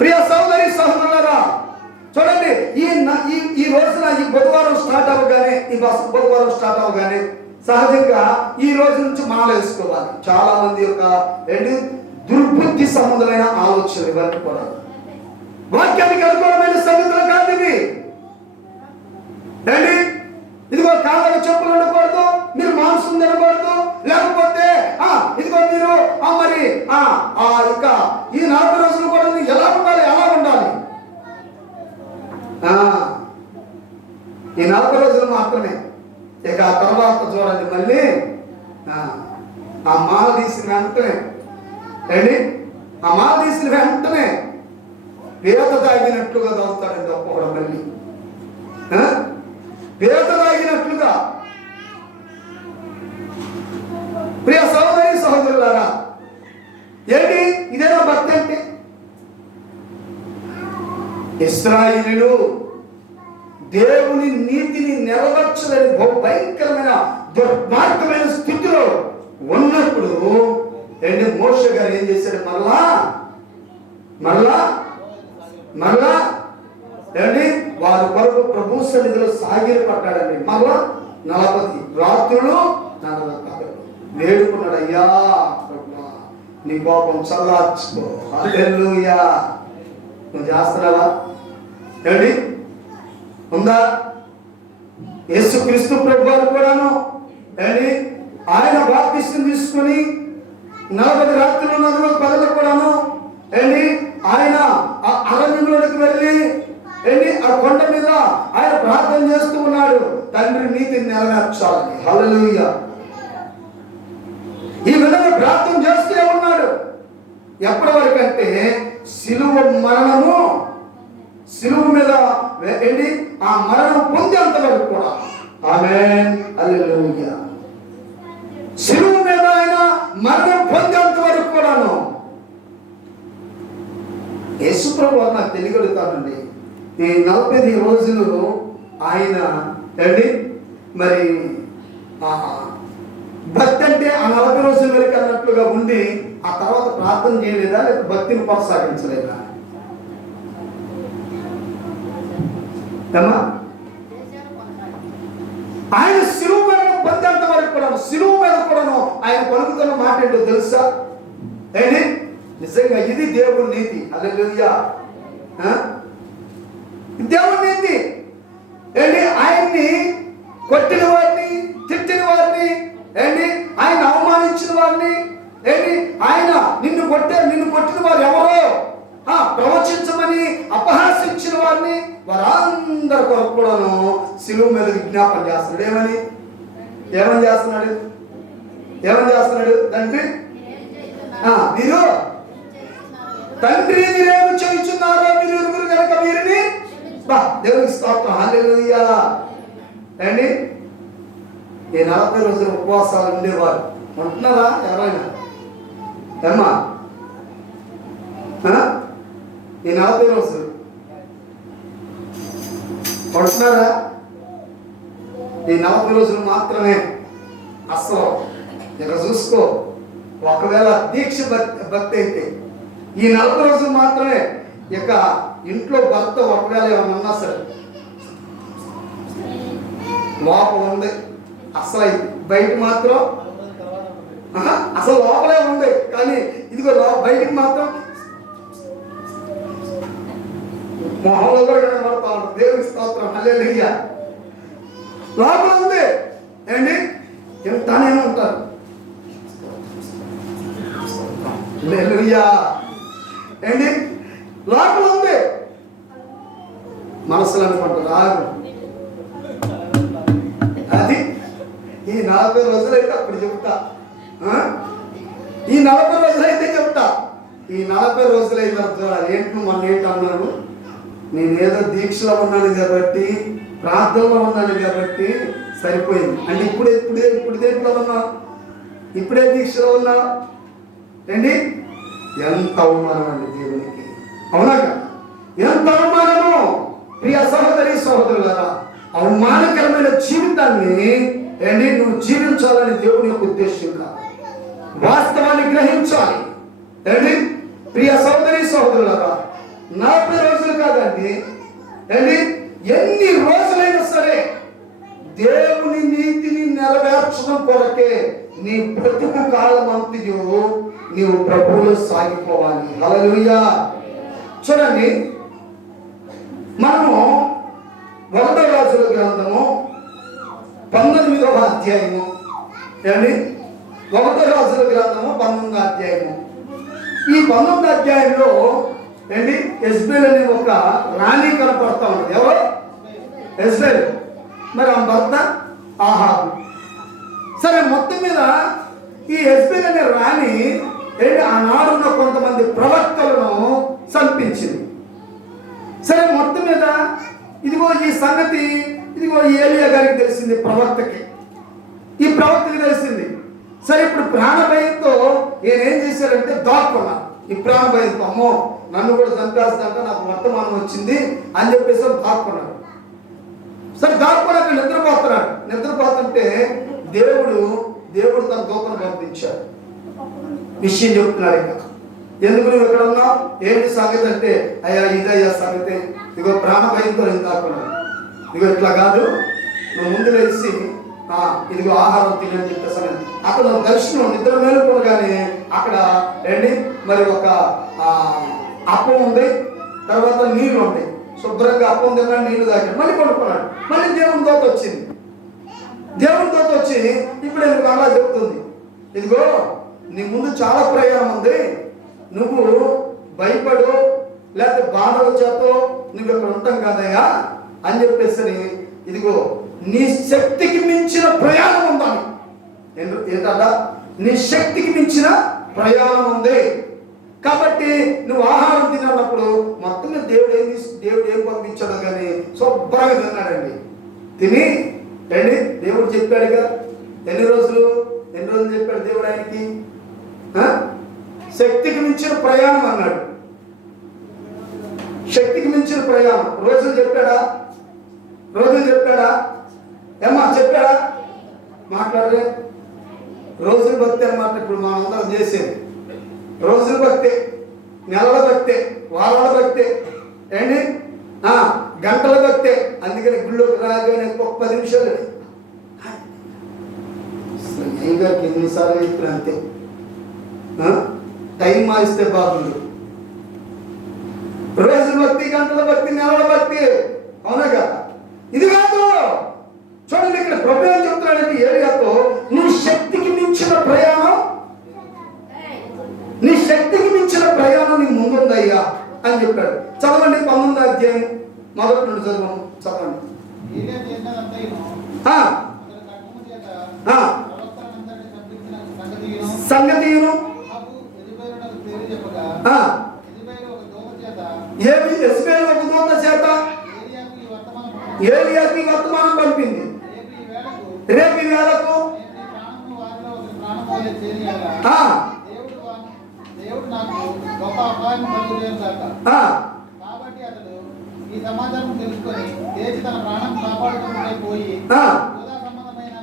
ప్రియ సహోదరి సహోదరులారా, చూడండి, ఈ రోజున ఈ బుధవారం స్టార్ట్ అవ్వగానే సహజంగా ఈ రోజు నుంచి మాల వేసుకోవాలి. చాలా మంది యొక్క ఏంటి దుర్బుద్ధి సంబంధమైన ఆలోచనలు ఇవన్నీ కూడా వాక్యానికి అనుకూలమైన సంగతులు కాదు ఇవి. ఏంటి ఇదిగో కాళ్ళకు చెప్పులు ఉండకూడదు, మీరు మాంసం తినకూడదు, లేకపోతే ఇదిగో మీరు మరి ఇక ఈ 40 రోజులు కూడా ఎలా ఉండాలి ఈ 40 రోజులు మాత్రమే. ఇక ఆ తర్వాత చూడండి మళ్ళీ ఆ మాల తీసిన వెంటనే ఏంటి ఆ మాల తీసిన వెంటనే వేద తాగినట్లుగా తాగుతాడండి ఒక్కొక్కడు. మళ్ళీ వేద తాగినట్లుగా. ప్రియ సహోదరి సహోదరులారా, ఏంటి ఇదేనా భక్తి అంటే? ఇశ్రాయేలీయులు దేవుని నీతిని నెరవేర్చలేని భయంకరమైన దుర్మార్గమైన స్థితిలో ఉన్నప్పుడు ఏంటి మోషే గారు ఏం చేశాడు? మళ్ళా ఏంటి వారి కొరకు ప్రభు సన్నిధిలో సాగిరి పడ్డాడండి. మళ్ళా 40 రాత్రులు 40 పగలు వేడుకున్నాడు. అయ్యా ప్రభువా, నీ కోపం చల్లార్చుకో. హల్లెలూయా. నువ్వు చేస్తున్నావా? ఏంటి ఉందా? యేసుక్రీస్తు ప్రభు వారు కూడాను ఏంటి ఆయన బాప్తిస్మం తీసుకుని 40 రాత్రులు 40 పగలు కూడాను ఏంటి ఆయన ఆ అరణ్యంలోకి వెళ్ళి ఏంటి ఆ కొండ మీద ఆయన ప్రార్థన చేస్తూ ఉన్నాడు, తండ్రి నీతిని నెరవేర్చాలని. హల్లెలూయా. ఈ విధంగా ప్రార్థన చేస్తూనే ఉన్నాడు. ఎప్పటి వరకు అంటే సిలువ మీద ఏంటి ఆ మరణం పొందేంత వరకు కూడా. ఆమేన్, హల్లెలూయా. సిలువ మీద ఆయన మరణం పొందేంత వరకు కూడాను. యేసు ప్రభు నాకు తెలియగలుగుతానండి, ఈ 40 రోజులు ఆయన ఏంటి మరి భక్తి అంటే ఆ 40 రోజుల వరకు అన్నట్లుగా ఉండి ఆ తర్వాత ప్రార్థన చేయలేదా, లేక భక్తిని కొనసాగించలేదా? ఆయన శిలువ మీద పొందేంత వరకు కూడాను, శిలువ మీద కూడాను ఆయన పలుకుతున్న మాట ఏంటో తెలుసా? ఏంటి నిజంగా ఇది దేవుని నీతి. హల్లెలూయా. దేవుని నీతి ఏంటి? ఆయన్ని కొట్టిన వారిని, తిట్టిన వారిని, ఏంటి ఆయన అవమానించిన వారిని, ఏంటి ఆయన నిన్ను కొట్టిన వారు ఎవరో ప్రవచించమని అపహాసించిన వారిని, వారందరి కొరకు కూడాను శిలువ మీద విజ్ఞాపన చేస్తున్నాడు. ఏమని చేస్తున్నాడు? తండ్రి మీరేమి చేయుచున్నారో మీరు ఎరుగురు కనుక వీరిని. దేవునికి స్తోత్రం. హల్లెలూయా. ఏంటి ఈ 40 రోజులు ఉపవాసాలు ఉండేవారు ఉంటున్నారా ఎవరైనా? ఏమ్మా ఈ 40 రోజులు ఉంటున్నారా? ఈ 40 రోజులు మాత్రమే. అసలు ఇక చూసుకో, ఒకవేళ దీక్ష భక్తి అయితే ఈ 40 రోజులు మాత్రమే. ఇక ఇంట్లో భర్త ఒకవేళ ఏమన్నా సరే లోపల ఉంది, అసలు బయట మాత్రం అసలు లోపలే ఉంది, కానీ ఇదిగో బయటికి మాత్రం మొహంలో కూడా కనబడతా ఉంటుంది. దేవుని స్తోత్రం. హల్లెలూయా. లోపల ఉంది ఏంటి చెప్తానే ఉంటారు. హల్లెలూయా. ఏంటి లోపల ఉంది, మనసులో అనుకుంటారు ఆగు ఈ 40 రోజులైతే అప్పుడు చెప్తా. ఈ 40 రోజులైతే చెప్తా. ఈ 40 రోజులైన తర్వాత ఏంటి మొన్న ఏంటన్నారు, నేనేదో దీక్షలో ఉన్నాను కాబట్టి, ప్రార్థనలో ఉన్నాను కాబట్టి సరిపోయింది అంటే ఇప్పుడు దేంట్లో ఉన్నా, ఇప్పుడే దీక్షలో ఉన్నా ఏంటి? ఎంత అవమానం అండి దేవునికి, అవునా కదా? ఎంత అవమానము ప్రియ సహోదరి సహోదరులారా. అవమానకరమైన జీవితాన్ని ఏంటి నువ్వు జీవించాలని దేవుని యొక్క ఉద్దేశం కాదు. వాస్తవాన్ని గ్రహించాలి. ఏంటి ప్రియ సహోదరి సహోదరులారా, 40 రోజులు కాదండి, ఏంటి ఎన్ని రోజులైనా సరే దేవుని నీతిని నెరవేర్చడం కొరకే నీ బ్రతుకు కాలం అంతయు నీవు ప్రభువులో సాగిపోవాలి. హల్లెలూయా. చూడండి, మనము 1వ రాజుల గ్రంథము 19వ అధ్యాయము, ఏంటి 1వ రాజుల గ్రంథము 19వ అధ్యాయము. ఈ 19వ అధ్యాయంలో ఏంటి యెజ్బెల్ అనే ఒక రాణి కనపడతా ఉంది. ఎవరు? యెజ్బెల్. మరి ఆ భర్త ఆహాబు. సరే, మొత్తం మీద ఈ యెజ్బెల్ అనే రాణి ఏంటి ఆనాడున్న కొంతమంది ప్రవక్తలను చంపించింది. సరే, మొత్తం మీద ఇదిగో ఈ సంగతి ఇదిగో ఏలియా గారికి తెలిసింది, ప్రవక్తకి. ఈ ప్రవక్తకి తెలిసింది. సరే, ఇప్పుడు ప్రాణభయంతో ఏం చేశారంటే దాక్కున్నారు. ఈ ప్రాణభయంతో అమ్మో నన్ను కూడా చంపేస్తాంట, నాకు వర్తమానం వచ్చింది అని చెప్పేసి దాక్కున్నాడు. సరే, దాక్కున్నాక నిద్రపోతున్నాడు. నిద్రపోతుంటే దేవుడు తన దూతను పంపించాడు. విషయం చెప్తున్నాడు. ఇక ఎందుకు నువ్వు ఎక్కడ ఉన్నావు, ఏంటి సంగతి అంటే, అయ్యా ఇదయ్యా సంగతి, ఇదిగో ప్రాణభయంతో నేను దాక్కున్నాను. ఇదిగో ఇట్లా కాదు, నువ్వు ముందు లేచి ఇదిగో ఆహారం తినని చెప్పేసాను. అక్కడ దర్శనం నిద్ర మేలుకోగానే అక్కడ ఏంటి మరి ఒక అప్పం ఉంది, తర్వాత నీళ్లు ఉంటాయి. శుభ్రంగా అప్పం తిన్నాడు, నీళ్లు తాగాడు, మళ్ళీ పడుకున్నాడు. మళ్ళీ దేవుని దూత వచ్చింది. దేవుని దూత వచ్చి ఇప్పుడు ఎందుకు అలా చెప్తుంది, ఇదిగో నీ ముందు చాలా ప్రయాణం ఉంది, నువ్వు భయపడు లేకపోతే బాధల చేత నువ్వు ఇక్కడ ఉంటాం కదయ్యా అని చెప్పేసి, ఇదిగో నీ శక్తికి మించిన ప్రయాణం ఉందని. ఏంటంట? నీ శక్తికి మించిన ప్రయాణం ఉంది కాబట్టి నువ్వు ఆహారం తిన్నప్పుడు మొత్తం దేవుడు ఏం పంపించాడో కానీ శుభ్రంగా తిన్నాడండి. తిని ఏంటి దేవుడు చెప్పాడుగా, ఎన్ని రోజులు చెప్పాడు దేవుడు ఆయనకి? శక్తికి మించిన ప్రయాణం అన్నాడు. శక్తికి మించిన ప్రయాణం. రోజులు చెప్పాడా? ఏమ్మా చెప్పాడా? మాట్లాడలే. రోజులు భక్తి అన్నమాట ఇప్పుడు మనం అందరం చేసేది. రోజులు భక్తే, నెలల భక్తే, వారాల భక్తే, ఏంటి గంటల భక్తే. అందుకని గుళ్ళోకి రాగానే ఒక 10 నిమిషాలు గారికి ఎన్నిసార్లు ఇప్పుడు అంతే. టైం మారిస్తే బాగుంది. రోజు భక్తి, గంటల భక్తి, నెలల భక్తి, అవునా కదా? ఇది కాదు. చూడండి, ఇక్కడ ప్రభు ఏం చెప్తున్నాడంటే ఏలియాతో, నీ శక్తికి మించిన ప్రయాణం, నీ శక్తికి మించిన ప్రయాణం నీ ముందుందయ్యా అని చెప్పాడు. చదవండి 19వ అధ్యాయం మొదటి నుండి చదవండి. సంగతియును యెజ్బెల్ ఒక దూత చేత ఏలియాకి వర్తమానం పంపింది. రేపు ఈ వేళకు కాబట్టి అతడు ఈ సమాచారం తెలుసుకొని లేచి తన ప్రాణం కాపాడుకుంటే పోయి సంబంధమైన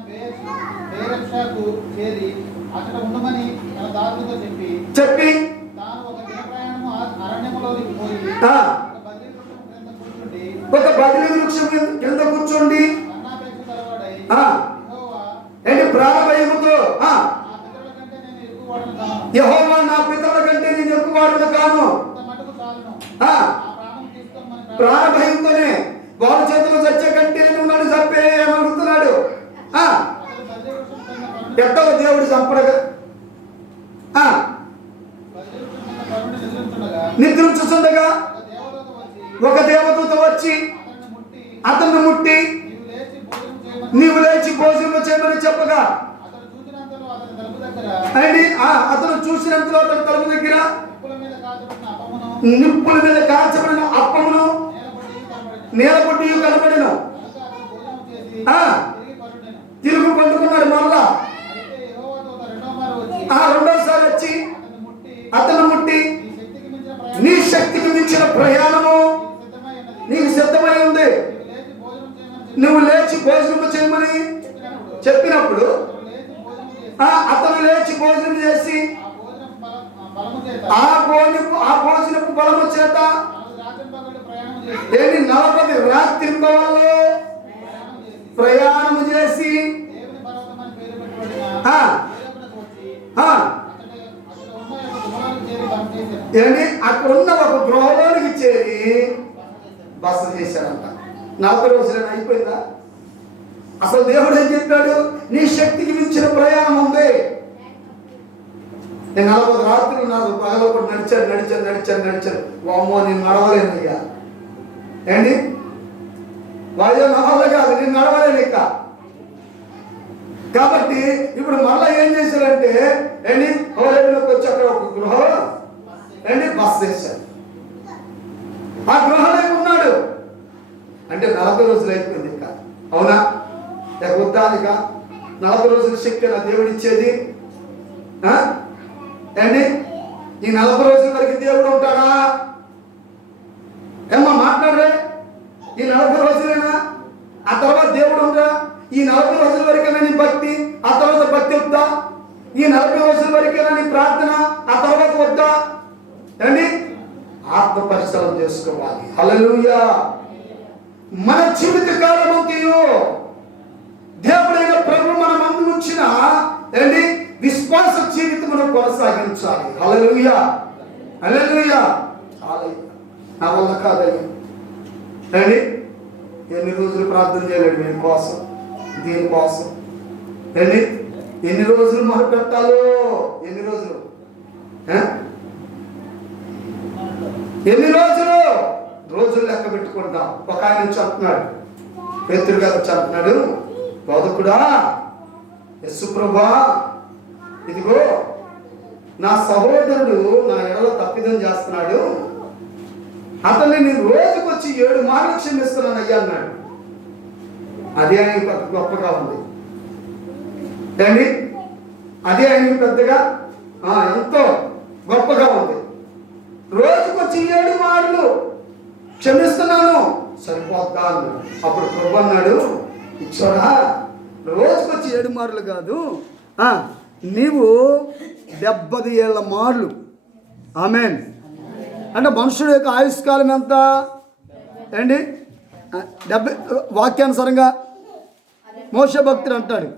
బేరక్షకు చేరి అక్కడ ఉండమని తన దాసులతో చెప్పి తాను ఒక దిన ప్రయాణము అరణ్యములోకి పోయి ఒక బదిలీ వృక్షం కింద కూర్చోండి ప్రాణభయముతో, యెహోవా నా పితరుల కంటే నేను ఎక్కువవాడును కాను. ప్రాణభయంతోనే వాళ్ళ చేతిలో చచ్చే కంటే నువ్వు నన్ను చంపే అని అడుగుతున్నాడు. ఎట్టవ దేవుడు చంపడగా నిద్రించుతుండగా ఒక దేవదూత వచ్చి అతన్ని ముట్టి నీవు లేచి భోజనం చేయమని చెప్పగా అతడు చూసినంతలో అతని తలుపు దగ్గర అతను చూసినంతలో అతని తలుపు దగ్గర నిప్పుల మీద కాల్చబడిన అప్పమును నేలపొట్టి కనబడిన కనుక అతడు భోజనం చేసి ఆ. తిరిగి పరుండెను. తిరుగు పండుకున్నాడు మరలా. అయితే యెహోవా దూత రెండవ మారు వచ్చి రెండోసారి వచ్చి అతన్ని అతను ముట్టి ముట్టి నీ శక్తికి మించిన నీ ప్రయాణం శక్తికి మించిన ప్రయాణము నీకు సిద్ధమై నీకు సిద్ధమై ఉన్నది. ఉంది. నీవు లేచి భోజనం నువ్వు లేచి చేయమని భోజనం చేయమని చెప్పినప్పుడు చెప్పినప్పుడు అతడు లేచి భోజనం చేసి అతను లేచి భోజనం చేసి ఆ భోజనపు బలము చేత ఆ భోజనపు బలము చేత తనకు రాత్రింపగళ్ళు ప్రయాణం చేసి ఏంటి 40 రాత్రింబవళ్ళు ప్రయాణము చేసి దేవుని పర్వతం అని పేరు పెట్టబడిన ఆ. దేవతలకు వచ్చి ఆ అతడు ఉన్న యొక్క గుమ్మలకు చేరి బస చేశాను. ఏంటి అక్కడ ఉన్న ఒక గృహలోనికి చేరి బస చేశారంట. 40 రోజులైనా అయిపోయిందా? అసలు దేవుడు ఏం చెప్పాడు? నీ శక్తికి మించిన ప్రయాణం ఉంది. నేను 40 రాత్రులు నాకు పగలో కూడా నడిచాను. వామ్మో నేను నడవలేను ఇక. ఏంటి వాయో నా వల్ల కాదు, నేను నడవలేను ఇక. కాబట్టి ఇప్పుడు మళ్ళీ ఏం చేశారంటే ఏంటి హోరేలోకి వచ్చి అక్కడ ఒక గృహం ఏంటి బస్ చేశారు. ఆ గృహంలో ఉన్నాడు. అంటే 40 రోజులు అయిపోయింది ఇక. అవునా? ఇక వద్దానిక 40 రోజుల శక్తి నా దేవుడు ఇచ్చేది. ఏంటి ఈ 40 రోజుల వరకు దేవుడు ఉంటాడా? ఏమ్మా మాట్లాడరే? ఈ 40 రోజులేనా? ఆ తర్వాత దేవుడు ఉందా? ఈ 40 రోజుల వరకేనా నీ భక్తి? ఆ తర్వాత భక్తి వద్దా? ఈ 40 రోజుల వరకేనా నీ ప్రార్థన? ఆ తర్వాత వద్దా? ఏంటి ఆత్మ పరిశీలన చేసుకోవాలి. హల్లెలూయా. మన జీవిత కాలమంతయు దేవుడైన ప్రభు మన ముందు ఉంచిన ఏంటి విశ్వాస జీవితమును కొనసాగించాలి. హల్లెలూయా. హల్లెలూయా. నా వల్ల కాదయ్యా. ఏంటి ఎన్ని రోజులు ప్రార్థన చేయలేడు దీని కోసం, దీనికోసం. ఏంటి ఎన్ని రోజులు మొదలుపెట్టాలో? ఎన్ని రోజులు? ఎన్ని రోజులు? రోజులు లెక్క పెట్టుకుంటాం. ఒక ఆయన చెప్తున్నాడు, పేతురు గారు చెప్తున్నాడు, బోధకుడా, యేసు ప్రభువా, ఇదిగో నా సహోదరుడు నా ఎడలో తప్పిదం చేస్తున్నాడు, అతన్ని నేను రోజుకు వచ్చి 7 మార్లు క్షమిస్తున్నాను అయ్యా అన్నాడు. అదే ఆయనకి గొప్పగా ఉంది. ఏంటి అదే ఆయనకి పెద్దగా ఎంతో గొప్పగా ఉంది. రోజుకు వచ్చి 7 మార్లు క్షమిస్తున్నాను, సరిపోద్దా అన్నాడు. అప్పుడు ప్రభు అన్నాడు, ఇచ్చోడా, రోజుకు వచ్చి 7 మార్లు కాదు, నీవు 70 ఏళ్ల మార్లు. ఆమేన్. అంటే మనుషుడు యొక్క ఆయుష్కాలం ఎంత? ఏంటి 70. వాక్యానుసారంగా మోషే భక్తుడు అంటాడు,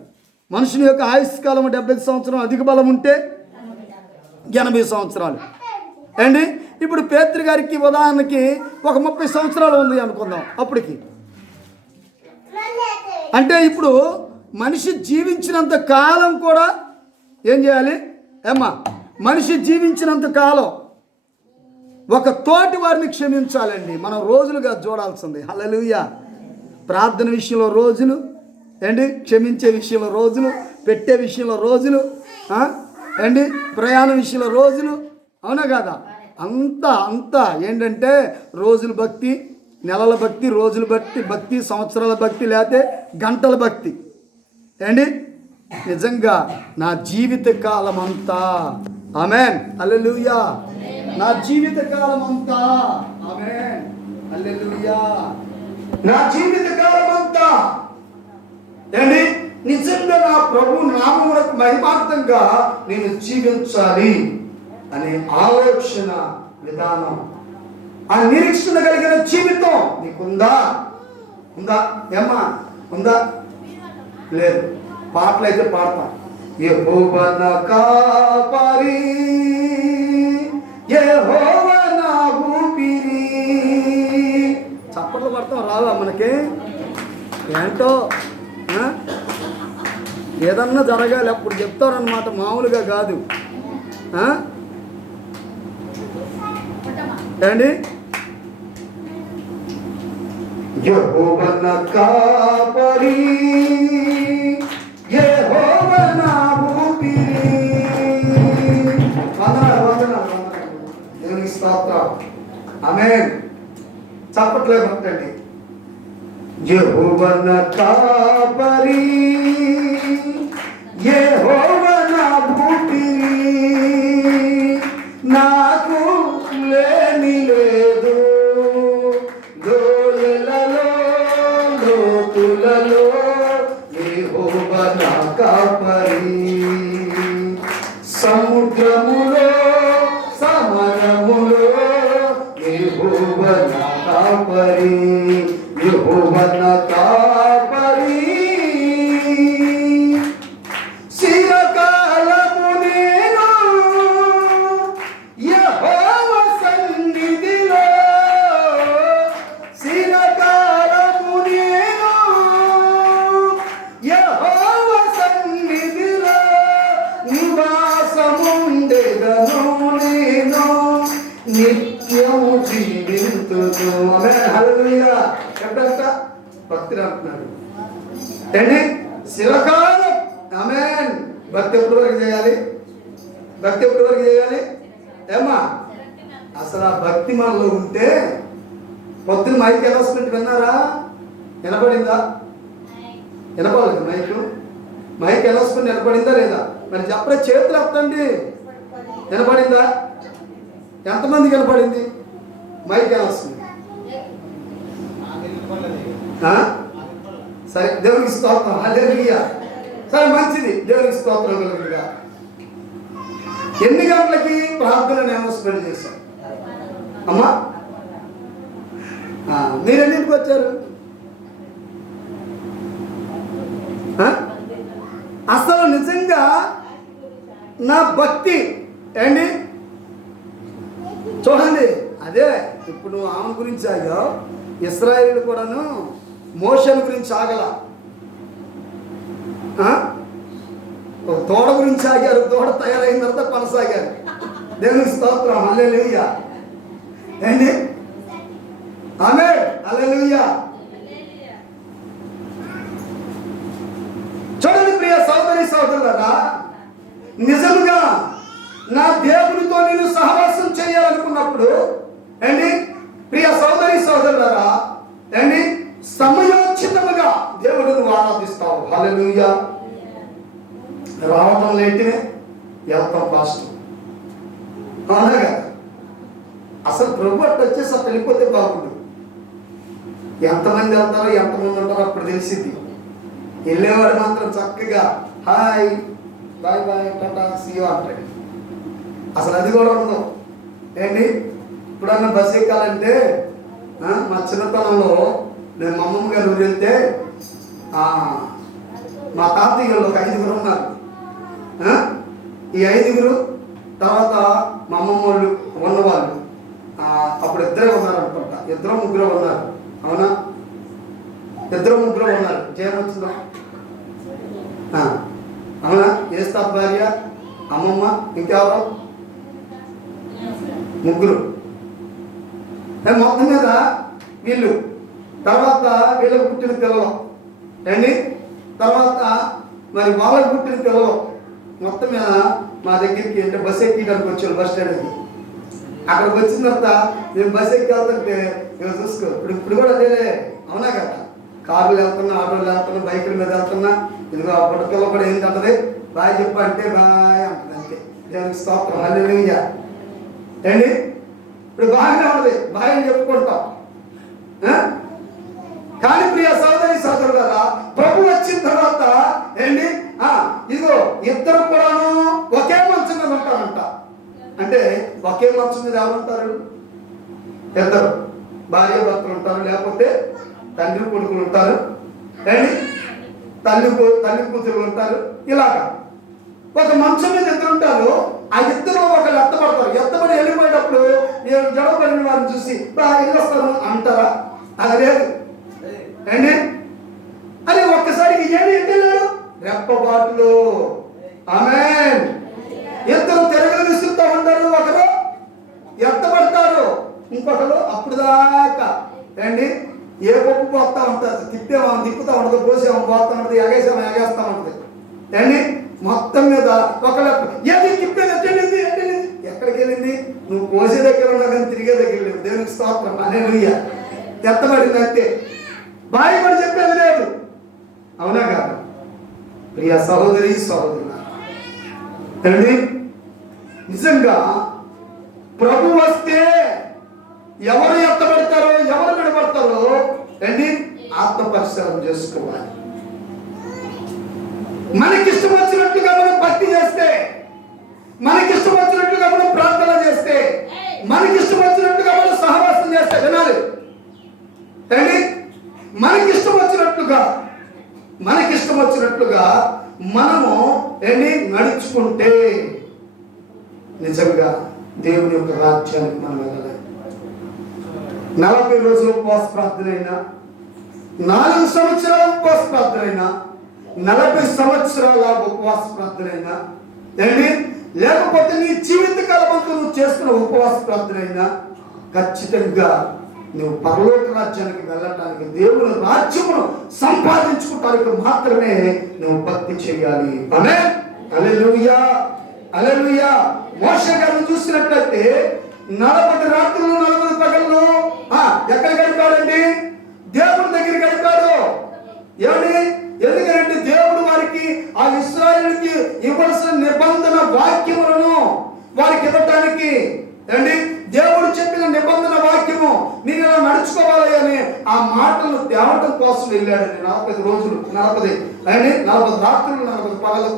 మనుషుని యొక్క ఆయుష్కాలం 70 సంవత్సరం, అధిక బలం ఉంటే 80 సంవత్సరాలు. ఏంటి ఇప్పుడు పేతురు గారికి ఉదాహరణకి ఒక 30 సంవత్సరాలు ఉంది అనుకుందాం అప్పటికి. అంటే ఇప్పుడు మనిషి జీవించినంత కాలం కూడా ఏం చేయాలి? మనిషి జీవించినంత కాలం ఒక తోటి వారిని క్షమించాలండి. మనం రోజులుగా చూడాల్సింది. హల్లెలూయా. ప్రార్థన విషయంలో రోజులు, ఏంటి క్షమించే విషయంలో రోజులు, పెట్టే విషయంలో రోజులు, ఏంటి ప్రయాణ విషయంలో రోజులు. అవునా కదా? అంతా ఏంటంటే రోజుల భక్తి, నెలల భక్తి, రోజుల భక్తి, సంవత్సరాల భక్తి, లేకపోతే గంటల భక్తి. ఏంటి నిజంగా నా జీవిత కాలం అంతా. ఆమేన్. హల్లెలూయా. నా జీవిత కాలం అంతా. ఆమేన్. హల్లెలూయా. నా జీవిత కాలం అంతా ఏంటి నిజంగా నా ప్రభు నామమునకు మహిమార్థంగా నేను జీవించాలి అనే ఆలోచన విధానం, ఆ నిరీక్షణ కలిగిన జీవితం నీకుందా? ఏమ్మా ఉందా? లేదు. పాటలు అయితే పాడతాం. యెహోవా నా కాపరి, యెహోవా నా ఊపిరి. చప్పట్లు పడతాం రావా మనకి? ఏంటో ఏదన్నా జరగాలి అప్పుడు చెప్తారనమాట, మామూలుగా కాదు. ఏంటి యెహోవా నా కాపరి, ఆమేన్. చప్పట్లే పట్టండి. యెహోవా నా కాపరి, యెహోవా నా ఊపిరి, నాకు లేని లేదు. లోయలలో లోతులలో యెహోవా నా కాపరి, సముద్రములో సమరములో యెహోవా నా కాపరి, యెహోవా నా కాపరి. చిరకాలము నేను యెహోవా సన్నిధిలో, చిరకాలము నేను యెహోవా సన్నిధిలో నివాసముండెదను నేను, నిత్యము జీవింతును. ఆమేన్. హల్లెలూయా. ఎప్పుడంట భక్తులు అంటున్నాడు ఏంటి? చిరకాలం. ఆమేన్. భక్తి ఎప్పుడు వరకు చేయాలి? భక్తి ఎప్పుడు వరకు చేయాలి? ఏమా అసలు ఆ భక్తి మనలో ఉంటే పొద్దున మైక్ అనౌన్స్మెంట్ విన్నారా? వినపడిందా? వినపడలేదు మైక్. మైక్ అనౌన్స్మెంట్ వినపడిందా లేదా? మరి చెప్పలే, చేతులు ఎత్తండి. వినపడిందా? ఎంతమందికి వినపడింది మైక్ అనౌన్స్మెంట్? సరే, దేవునికి స్తోత్రం. హల్లెలూయా. సరే, మంచిది. దేవునికి స్తోత్రం కలుగుగా. ఎన్ని గంటలకి ప్రార్థనను అనౌన్స్మెంట్ చేశాం అమ్మా? మీరు ఎన్నింటికి వచ్చారు? అసలు నిజంగా నా భక్తి ఏంటి చూడండి. అదే ఇప్పుడు ఆమె గురించి ఆగా, ఇశ్రాయేలు కూడాను మోషన్ గురించి ఆగల, తోడ గురించి ఆగారు. తోడ తయారైన తర్వాత కొనసాగారు. దేవునికి స్తోత్రం. హల్లెలూయా. ఏంటి? ఆమేన్. హల్లెలూయా. చూడండి ప్రియ సోదరి సోదరులారా, నిజంగా నా దేవునితో నేను సహవాసం చేయాలనుకున్నప్పుడు ఏంటి ప్రియ సోదరి సోదరులారా, ఏంటి సమయోచితముగా దేవుడిని ఆరాధిస్తావు. హల్లెలూయా. రావటం లేటినే వెళ్తాం ఫాస్ట్. అవునా కదా? అసలు ప్రభు అట్లా వచ్చేసి అట్లా వెళ్ళిపోతే బాగుండు. ఎంతమంది వెళ్తారో ఎంతమంది ఉంటారో అప్పుడు తెలిసింది. వెళ్ళేవాడు మాత్రం చక్కగా hi bye bye tata see you అంటాడు. అసలు అది కూడా ఉండదు. ఏంటి ఇప్పుడన్నా బస్సు ఎక్కాలంటే మా చిన్నతనంలో నేను మా అమ్మమ్మ గారు ఊరు వెళ్తే మా తాతయ్య వాళ్ళు ఒక 5గురు ఉన్నారు. ఈ 5గురు తర్వాత మా అమ్మమ్మ వాళ్ళు ఉన్నవాళ్ళు అప్పుడు ఇద్దరే ఉన్నారు అనుకుంటా. 2-3 ఉన్నారు. అవునా? 2-3 ఉన్నారు. జయం వచ్చిందా? అవునా? ఏస్తా భార్య, అమ్మమ్మ, ఇంకెవరు? 3. మొత్తం మీద వీళ్ళు తర్వాత వీళ్ళకి పుట్టిన పిల్లలు అండి, తర్వాత మరి వాళ్ళకి పుట్టిన పిల్లలు మొత్తం మీద మా దగ్గరికి అంటే బస్ ఎక్కడానికి వచ్చారు. బస్ స్టాండ్కి అక్కడికి వచ్చిన తర్వాత మేము బస్ ఎక్కి వెళ్తుంటే మేము చూసుకో ఇప్పుడు కూడా అదేలే. అవునా కదా? కార్లు వెళ్తున్నా, ఆటోలు వెళ్తున్నా, బైకుల మీద వెళ్తున్నా. ఇదిగో అప్పటి పిల్ల కూడా ఏంటంటది, బాయ్ చెప్పు అంటే బాయ్ అంటది. అంతే. దేవునికి స్తోత్రం. హల్లెలూయా. ఏంటి ఇప్పుడు బాగానే ఉన్నది, బాయ్ అని చెప్పుకుంటాం. కానీ ప్రియ సోదరి సోదరులారా, ప్రభు వచ్చిన తర్వాత ఏంటి ఇదిగో ఇద్దరు కూడాను ఒకే మంచం మీద ఉంటారంట. అంటే ఒకే మంచం మీద ఎవరు ఉంటారు? ఇద్దరు భార్య భర్తలు ఉంటారు, లేకపోతే తండ్రి కొడుకులు ఉంటారు, ఏంటి తల్లి కూతురు ఉంటారు. ఇలాగా ఒక మంచం మీద ఇద్దరు ఉంటారు. ఆ ఇద్దరు ఒకళ్ళు ఎత్తపడతారు. ఎత్తబడి వెళ్ళిపోయేటప్పుడు జడబడిన వారిని చూసి వెళ్ళొస్తాను అంటారా? అది లేదు. ఏంటి అని ఒక్కసారికి ఏమి వెళ్ళాడు రెప్పబాటులో. ఆమేన్. ఇద్దరు తిరగలు విసురుతూ ఉంటారు. ఒకరు ఎత్తబడతారు, ఇంకొకరు అప్పుడు దాకా ఏంటి ఏ పప్పు పోతా ఉంటారు. తిప్పుతా ఉండదు, పోసేమో పోతా ఉంటుంది, ఎగేసేమో ఎగేస్తా ఉంటుంది. ఏంటి మొత్తం మీద ఒకళ్ళు ఏది తిప్పేది ఎట్టెళ్ళింది ఎక్కడికి వెళ్ళింది నువ్వు కోసే దగ్గర ఉన్నా కానీ తిరిగే దగ్గర లేవు. దేవునికి స్తోత్రం, హల్లెలూయా. ఎత్తబడింది అంతే, బాయి కూడా చెప్పేది లేదు. అవునా కాదు ప్రియ సహోదరి సహోదరులారా? అండి నిజంగా ప్రభు వస్తే ఎవరు ఎత్తబడతారో ఎవరు విడబడతారో అండి ఆత్మ పరిశీలన చేసుకోవాలి. మనకిష్టం వచ్చినట్లుగా మనం భక్తి చేస్తే, మనకిష్టం వచ్చినట్లుగా మనం ప్రార్థన చేస్తే, మనకిష్టం వచ్చినట్లుగా మనం సహవాసం చేస్తే, వినాలి అండి, మనకిష్టం వచ్చినట్లుగా మనము ఏంటి నడుచుకుంటే నిజంగా దేవుని యొక్క రాజ్యానికి మనం వెళ్ళాలి. 40 రోజులు ఉపవాస ప్రార్థన అయినా, 4 సంవత్సరాల ఉపవాస ప్రార్థన అయినా, 40 సంవత్సరాల ఉపవాస ప్రార్థన అయినా ఏంటి, లేకపోతే నీ జీవితకాలం అంతా నువ్వు చేస్తున్న ఉపవాస ప్రార్థన అయినా ఖచ్చితంగా నువ్వు పరలోక రాజ్యానికి వెళ్ళటానికి, దేవుని రాజ్యమును సంపాదించుకోవటానికి మాత్రమే నువ్వు భక్తి చేయాలి. ఆమేన్, హల్లెలూయా, హల్లెలూయా. మోషే గారిని చూసినట్లయితే 40 రాత్రులు 40 పగళ్ళు ఎక్కడ గడిపాడండి? దేవుడి దగ్గర గడిపాడు. ఏమండి, ఎందుకంటే దేవుడు వారికి ఆ ఇశ్రాయేలుకి ఇవ్వాల్సిన నిబంధన వాక్యములను వారికి ఇవ్వటానికి అండి, దేవుడు చెప్పిన నిబంధన వాక్యము మీరు ఇలా నడుచుకోవాలి అని ఆ మాటలను తేవటం కోసం వెళ్ళాడండి. 40 రోజులు 40 రాత్రులు 40 పగలు